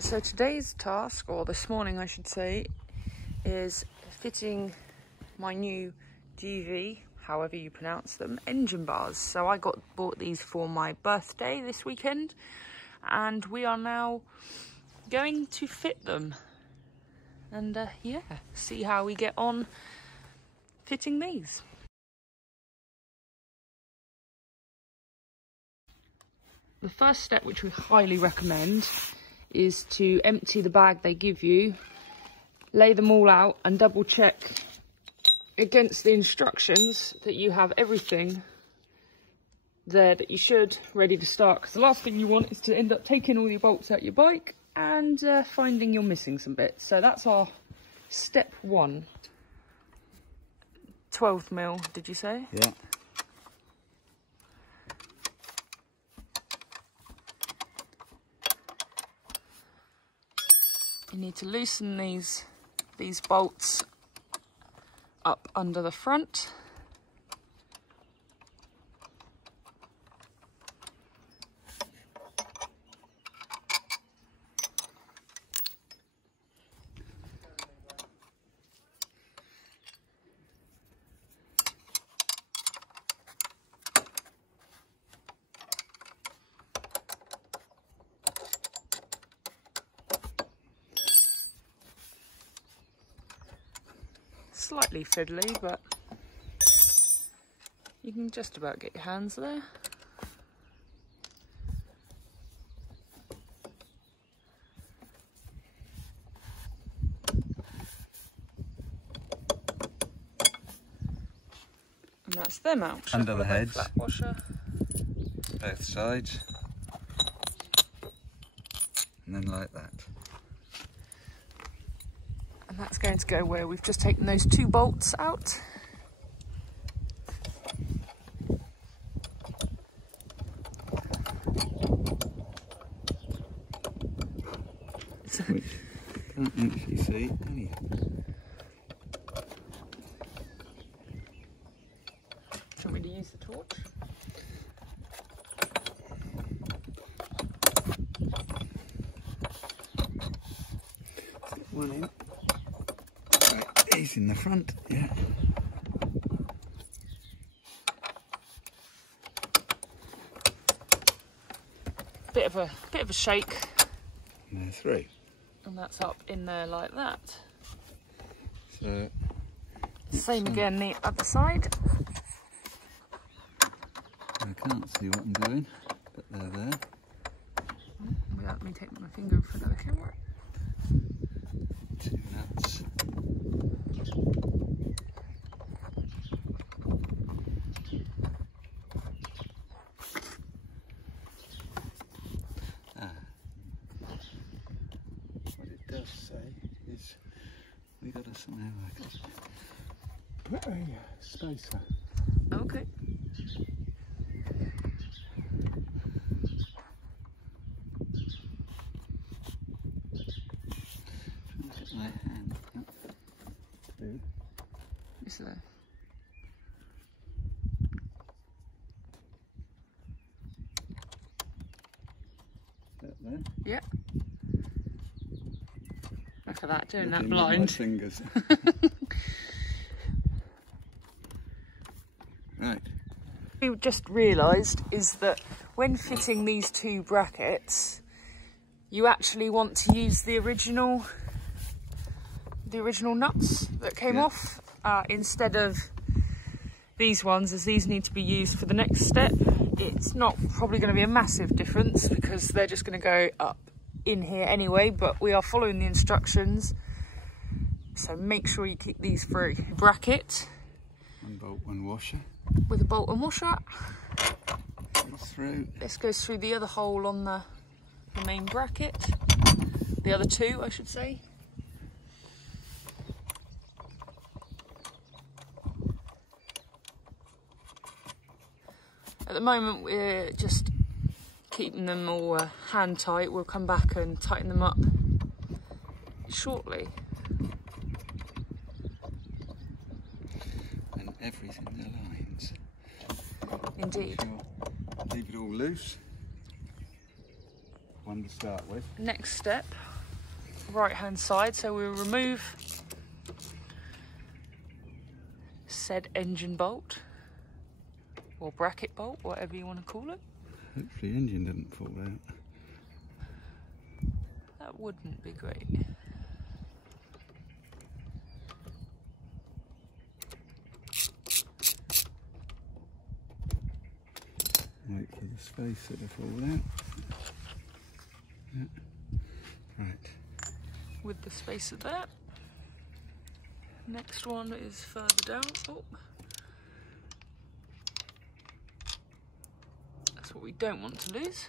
So today's task, or this morning I should say, is fitting my new GIVI, however you pronounce them, engine bars. So I bought these for my birthday this weekend, and we are now going to fit them. And yeah, see how we get on fitting these. The first step, which we highly recommend, is to empty the bag they give you, lay them all out and double check against the instructions that you have everything there that you should, ready to start. Because the last thing you want is to end up taking all your bolts out your bike and finding you're missing some bits. So that's our step one. 12mm, did you say? Yeah. You need to loosen these bolts up under the front. Slightly fiddly, but you can just about get your hands there. And that's them out. Under the heads. Flat washer. Both sides. And then like that. And that's going to go where we've just taken those two bolts out. Which can't actually see, can you? Do you want me to use the torch? Slip one in. He's in the front, yeah. Bit of a shake. And they're through. And that's up in there like that. So same again the other side. I can't see what I'm doing, but they're there. Without me taking my finger in front of the camera. Two nuts. What it does say is we got to somehow put a spacer. Okay. Look at my hand. Do. Is there? That there. Yeah. Look at that, doing that Looking blind. with my fingers. Right. We just realised is that when fitting these two brackets, you actually want to use the original nuts that came off instead of these ones, as these need to be used for the next step. It's not probably going to be a massive difference because they're just going to go up in here anyway, but we are following the instructions, so make sure you keep these free. Bracket, One bolt, one washer. with a bolt and washer. Goes through. This goes through the other hole on the main bracket, the other two I should say. At the moment we're just keeping them all hand tight. We'll come back and tighten them up shortly. And everything aligns. Indeed. Leave it all loose. one to start with. Next step, right hand side, so we'll remove said engine bolt or bracket bolt, whatever you want to call it. Hopefully the engine didn't fall out. That wouldn't be great. Wait for the spacer to fall out. Yeah. Right. With the spacer there. Next one is further down. Oh. That's what we don't want to lose.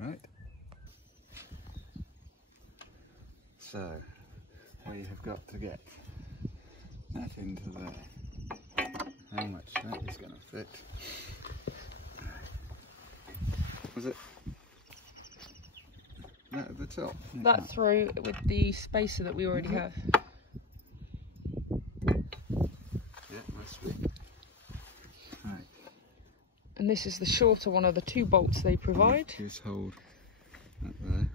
Right. So we have got to get that into there. How much that is going to fit? Was it that at the top? That through with the spacer that we already have. Yeah, must be. Right. And this is the shorter one of the two bolts they provide. Just hold that there.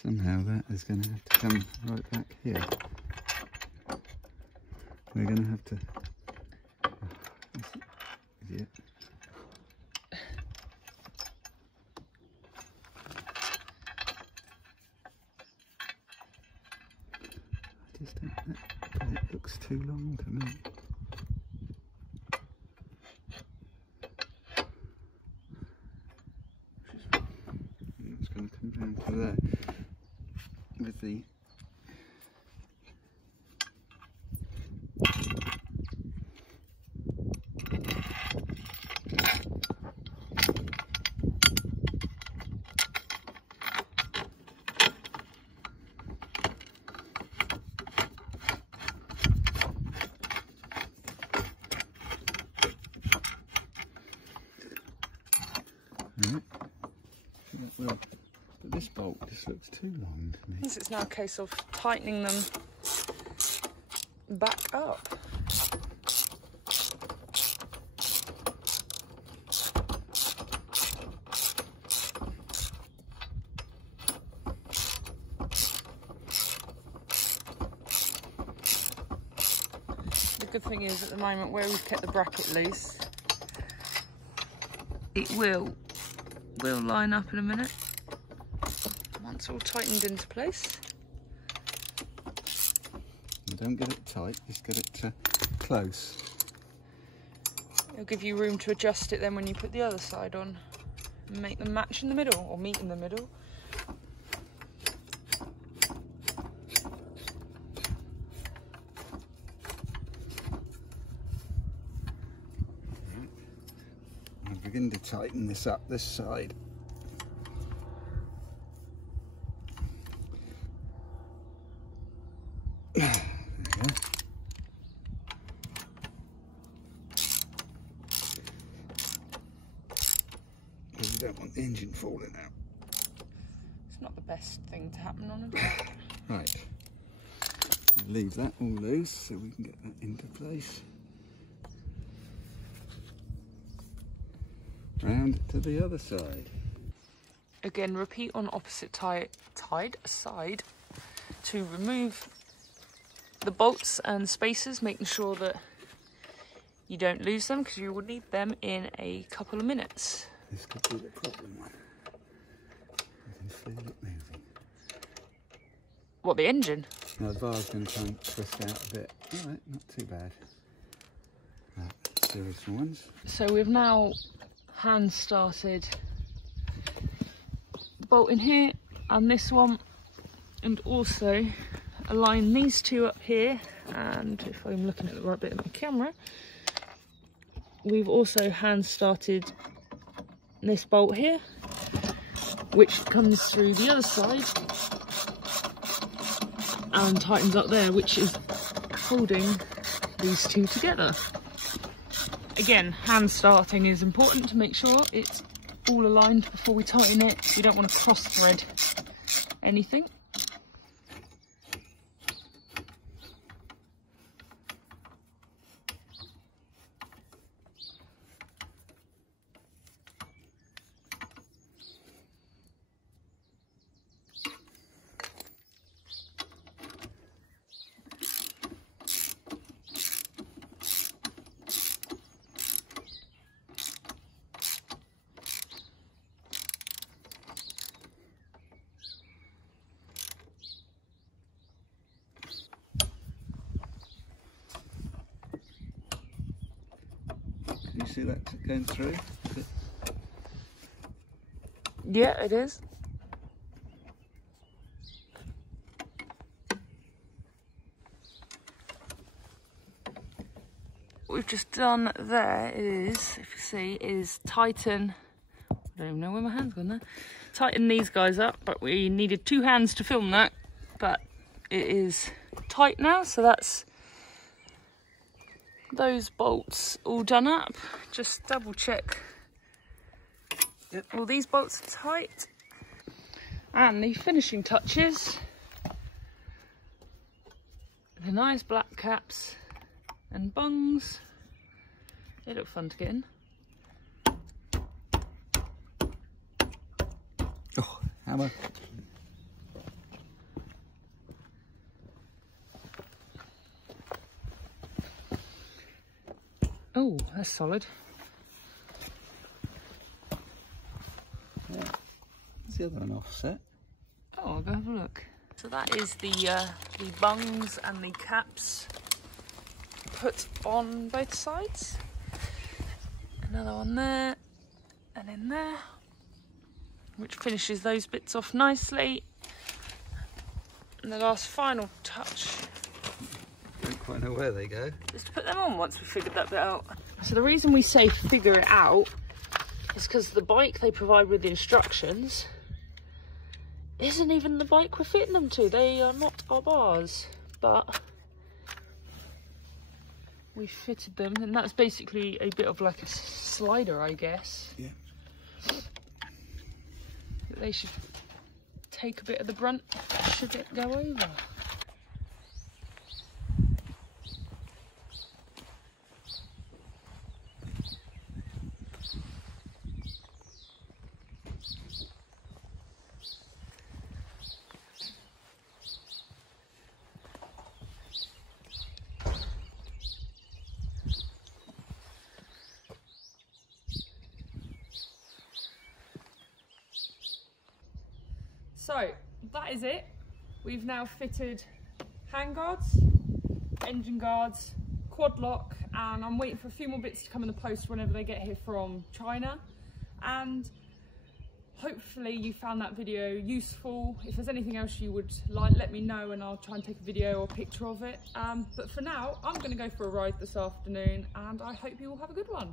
Somehow that is going to have to come right back here. We're going to have to... Oh, idiot. I just don't... It looks too long to me. It's going to come down to there. With the well, but this bolt just looks too long to me. It's now a case of tightening them back up. The good thing is at the moment where we've kept the bracket loose, it will line up in a minute. Once all tightened into place. And don't get it tight, just get it close. It'll give you room to adjust it then when you put the other side on and make them match in the middle or meet in the middle. I'll begin to tighten this up this side. There we go. Because you don't want the engine falling out. It's not the best thing to happen on a day. Right. Leave that all loose so we can get that into place. Round to the other side. Again, repeat on opposite side to remove the bolts and spacers, making sure that you don't lose them because you will need them in a couple of minutes. This could be the problem one. I can feel it moving. What, the engine? Now the bar's going to try and twist out a bit. Alright, not too bad. Right, serious ones. So we've now hand started bolting here and this one, and also align these two up here, and if I'm looking at the right bit of my camera, we've also hand started this bolt here. which comes through the other side and tightens up there, which is holding these two together. Again, hand starting is important to make sure it's all aligned before we tighten it. You don't want to cross thread anything. You see that going through? Yeah, it is. What we've just done there is, if you see, is tighten. I don't even know where my hand's gone there. Tighten these guys up, but we needed 2 hands to film that. But it is tight now, so that's those bolts all done up. Just double check. Yep. All these bolts are tight. And the finishing touches, the nice black caps and bungs. They look fun to get in. Oh, hammer. Oh, that's solid. Yeah. Is the other one offset? Oh, I'll go have a look. So that is the bungs and the caps put on both sides. Another one there and in there, which finishes those bits off nicely. And the last final touch, Don't quite know where they go. is to put them on once we've figured that bit out. So the reason we say figure it out is because the bike they provide with the instructions isn't even the bike we're fitting them to. They are not our bars, but we fitted them, and that's basically a bit of like a slider, I guess. Yeah. They should take a bit of the brunt should it go over. So that is it. We've now fitted handguards, engine guards, quad lock, and I'm waiting for a few more bits to come in the post whenever they get here from China. And hopefully you found that video useful. If there's anything else you would like, let me know and I'll try and take a video or picture of it. But for now, I'm going to go for a ride this afternoon and I hope you all have a good one.